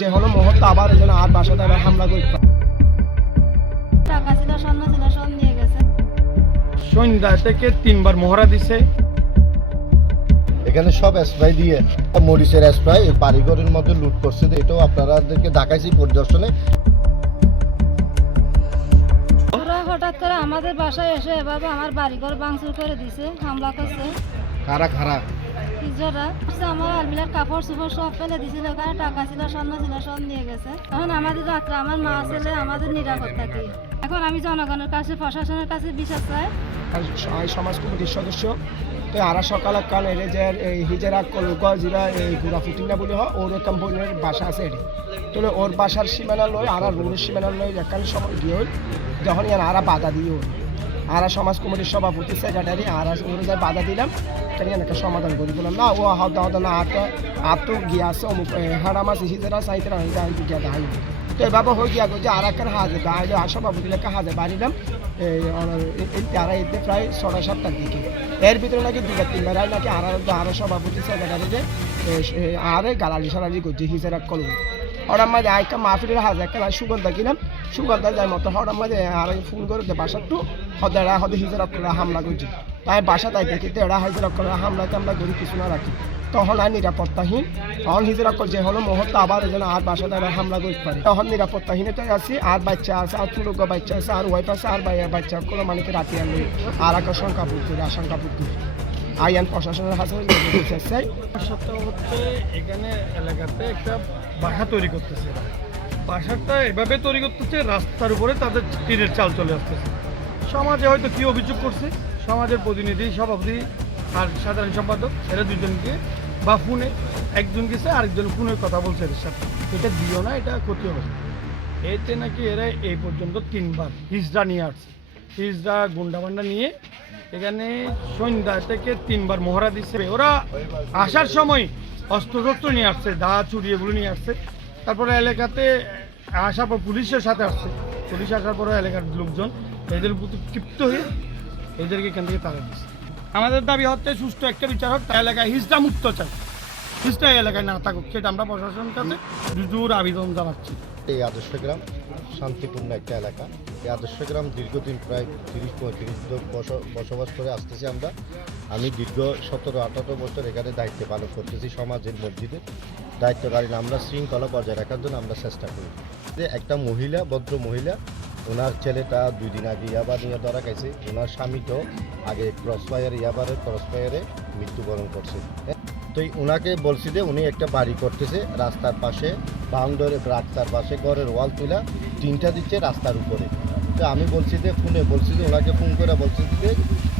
যে হলো মুহূর্তে আবার যেন আর বাসাতে আবার হামলা করে টাকা ছিল স্বর্ণ ছিল সব নিয়ে গেছে। সন্ধ্যা থেকে 3বার মহড়া দিছে। এখানে সব স্প্রাই দিয়ে মরিচের স্প্রাই বাড়িঘরের মধ্যে লুট করছে, এটাও আপনাদেরকে দেখাইছি পরিদর্শনে। ওরা হঠাৎ করে আমাদের বাসায় এসে এভাবে আমার বাড়িঘর ভাঙচুর করে দিছে, হামলা করছে। খারা ইজরা আমার আলমিরার কাপড় চোপড় সব ফেলে দিছিল, ওখানে টাকা ছিল স্বর্ণ ছিল সব নিয়ে গেছে। এখন আমাদের রাত্রে আমার মা ছেলে আমাদের নিরাপদ থাকে। এখন আমি জনগণের কাছে প্রশাসনের কাছে বিচার চাই। সমাজ কমিটির সদস্য তো আরা সকালে কাল এর যে এই হিজেরা কলগ জিরা এই গুড়া ফুটিনা বলে হয় ওর কোম্পানির বাসা আছে এটি তাহলে ওর বাসার সীমানা লয় আর রোডের সীমানা লয় এখানে সময় গিয়ে হল যখন আরা বাধা দিয়ে হল আরা সমাজ কমিটির সভাপতি সেক্রেটারি আরা ওর যা বাধা দিলাম তাই একটা সমাধান করে দিলাম না ও হদা হদা না আত গিয়ে আসে অমুক হাড়া মাছ হিজেরা সাইতরা গিয়া দাঁড়াই তো এভাবে হয়ে গিয়া যে আর একটা হাজে দাঁড়াইলে আর সভাপতিকে হাজে বাড়িলাম তারা এতে প্রায় 7:30টার দিকে এর ভিতরে নাকি 2-3বার নাকি আরো সভাপতি সেক্রেটারি যে আরে গালালি সালালি করছে হিসেরা কল হঠাৎ মাঝে আইকা মাহফিলের হাজে একটা সুগন্ধা কিনাম সুগন্ধা যায় মতো হঠাৎ মাঝে আর ফোন করে বাসার তো হদেরা হদে হিজেরা করে হামলা করছে তাই বাসা তাই দেখি তো এরা হিজেরা করে হামলা টামলা করি কিছু না রাখি তখন আর নিরাপত্তাহীন তখন হিজেরা যে হলো মুহূর্তে আবার যেন আর বাসাতে আবার হামলা করতে পারে তখন নিরাপত্তাহীনতাই আছি আর বাচ্চা আছে আর চুলক বাচ্চা আছে আর ওয়াইফ আছে আর বাচ্চা কোনো মানে রাতে আনলে আর একটা শঙ্কা পুকুর আশঙ্কা পুকুর আইন প্রশাসনের হাতে চাই। সত্য হচ্ছে এখানে এলাকাতে একটা বাসা তৈরি করতেছে, বাসাটা এভাবে তৈরি করতেছে রাস্তার উপরে তাদের টিনের চাল চলে আসতেছে। সমাজে হয়তো কি অভিযোগ করছে, সমাজের প্রতিনিধি সভাপতি আর সাধারণ সম্পাদক এরা দুজনকে বা ফোনে একজন গেছে আরেকজন ফোনে কথা বলছে এর সাথে এটা দিও না, এটা ক্ষতি হবে। এতে নাকি এরা এই পর্যন্ত 3বার হিজড়া নিয়ে আসছে, হিজড়া গুন্ডাবান্ডা নিয়ে এখানে সন্ধ্যা থেকে 3বার মহড়া দিচ্ছে। ওরা আসার সময় অস্ত্রশস্ত্র নিয়ে আসছে, দা চুরি এগুলো নিয়ে আসছে। তারপরে এলাকাতে আসার পর পুলিশের সাথে আসছে, পুলিশ আসার পরে এলাকার লোকজন এদের প্রতি ক্ষিপ্ত হয়ে এদেরকে এখান থেকে তাড়া দিচ্ছে। আমাদের দাবি হচ্ছে সুষ্ঠু একটা বিচার হোক, এলাকায় হিজড়া মুক্ত চাই, হিজড়া এলাকায় না থাকুক, সেটা আমরা প্রশাসনের কাছে জোর আবেদন জানাচ্ছি। এই আদর্শ গ্রাম শান্তিপূর্ণ একটা এলাকা। এই আদর্শ গ্রাম দীর্ঘদিন প্রায় 30-35 বসবাস করে আসতেছি আমরা। আমি দীর্ঘ 17-18 বছর এখানে দায়িত্ব পালন করতেছি, সমাজের মসজিদের দায়িত্বকালীন আমরা শৃঙ্খলা বজায় রাখার জন্য আমরা চেষ্টা করি। যে একটা মহিলা, ভদ্র মহিলা, ওনার ছেলেটা 2 দিন আগে ইয়াবা নিয়ে ধরা গেছে, ওনার স্বামী তো আগে ক্রসফায়ারে মৃত্যুবরণ করছে। তো ওনাকে বলছি যে উনি একটা বাড়ি করতেছে রাস্তার পাশে, বাউন্ডারি রাস্তার পাশে ঘরের ওয়াল তুলা 3টা দিচ্ছে রাস্তার উপরে। তো আমি বলছি যে ফোনে বলছি যে ওনাকে ফোন করে বলছি যে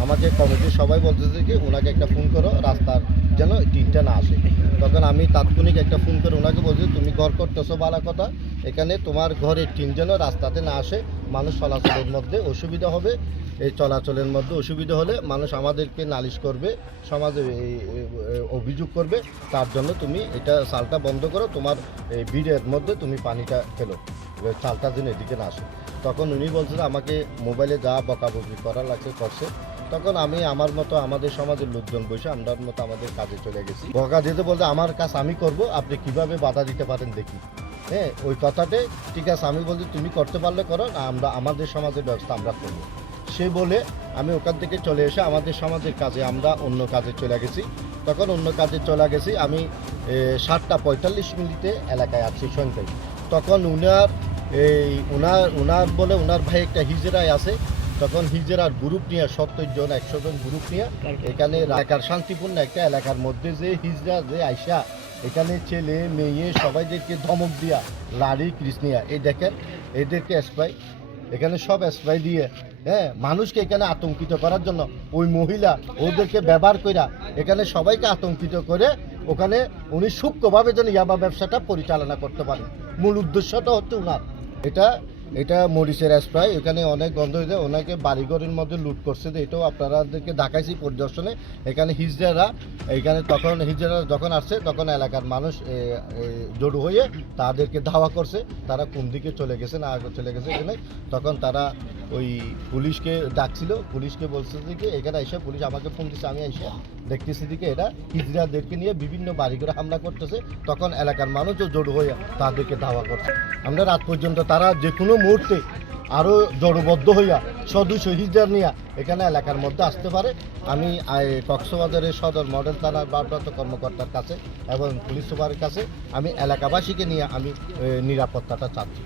আমাকে কমিটির সবাই বলতেছে যে ওনাকে একটা ফোন করো রাস্তার যেন 3টা না আসে। তখন আমি তাৎক্ষণিক একটা ফোন করে ওনাকে বলছি তুমি ঘর করতেছো ভালো কথা, এখানে তোমার ঘরের টিন যেন রাস্তাতে না আসে, মানুষ চলাচলের মধ্যে অসুবিধা হবে। এই চলাচলের মধ্যে অসুবিধা হলে মানুষ আমাদেরকে নালিশ করবে, সমাজে অভিযোগ করবে, তার জন্য তুমি এটা চালটা বন্ধ করো, তোমার এই ভিড়ের মধ্যে তুমি পানিটা ফেলো, চালটা যেন এদিকে না আসে। তখন উনি বলছে আমাকে মোবাইলে যা বকাবকি করা লাগছে করছে। তখন আমি আমার মতো আমাদের সমাজের লোকজন বসে আমরা মতো আমাদের কাজে চলে গেছি। বকা দিতে বলতে আমার কাজ আমি করব, আপনি কিভাবে বাধা দিতে পারেন দেখি। হ্যাঁ, ওই কথাতে ঠিক আছে আমি বলছি তুমি করতে পারলে করো, আমরা আমাদের সমাজের ব্যবস্থা আমরা করবো। সে বলে আমি ওখান থেকে চলে এসে আমাদের সমাজের কাজে আমরা অন্য কাজে চলে গেছি। তখন অন্য কাজে চলে গেছি আমি 7:45 এলাকায় আছি সন্ধ্যায়। তখন উনার বলে ওনার ভাই একটা হিজড়ায় আছে। তখন হিজড়ার গ্রুপ নিয়ে 70 জন 100 জন গ্রুপ নিয়ে এখানে এলাকার শান্তিপূর্ণ একটা এলাকার মধ্যে যে হিজড়া যে আইসা এখানে ছেলে মেয়ে সবাইদেরকে ধমক দিয়া লাড়ি কৃষ্ণিয়া এই দেখেন এদেরকে স্প্রাই, এখানে সব স্প্রাই দিয়ে মানুষকে এখানে আতঙ্কিত করার জন্য ওই মহিলা ওদেরকে ব্যবহার কইরা এখানে সবাইকে আতঙ্কিত করে ওখানে উনি সূক্ষ্মভাবে যেন ইয়াবা ব্যবসাটা পরিচালনা করতে পারেন। মূল উদ্দেশ্যটা হচ্ছে ওনার এটা মরিচের স্প্রাই, এখানে অনেক গন্ধ হয়েছে। ওনাকে বাড়িঘরের মধ্যে লুট করছে, এটাও আপনাদেরকে দেখাইছি পরিদর্শনে। এখানে হিজড়ারা হিজড়ারা যখন আসছে তখন এলাকার মানুষ জড়ো হয়ে তাদেরকে ধাওয়া করছে, তারা কোন দিকে চলে গেছে না চলে গেছে এখানে। তখন তারা ওই পুলিশকে ডাকছিল, পুলিশকে বলছে যে এখানে এসে পুলিশ আমাকে ফোন দিচ্ছে, আমি এসে দেখতেছি দিকে এরা হিজড়াদেরকে নিয়ে বিভিন্ন বাড়ি করে হামলা করতেছে। তখন এলাকার মানুষও জড়ো হয়ে তাদেরকে ধাওয়া করছে। আমরা রাত পর্যন্ত তারা যে কোনো মুহূর্তে আরও জড়বদ্ধ হইয়া সদস্য হিজড়া নিয়ে এখানে এলাকার মধ্যে আসতে পারে। আমি কক্সবাজারের সদর মডেল থানার ভারপ্রাপ্ত কর্মকর্তার কাছে এবং পুলিশ সুপারের কাছে আমি এলাকাবাসীকে নিয়ে আমি নিরাপত্তাটা চাচ্ছি।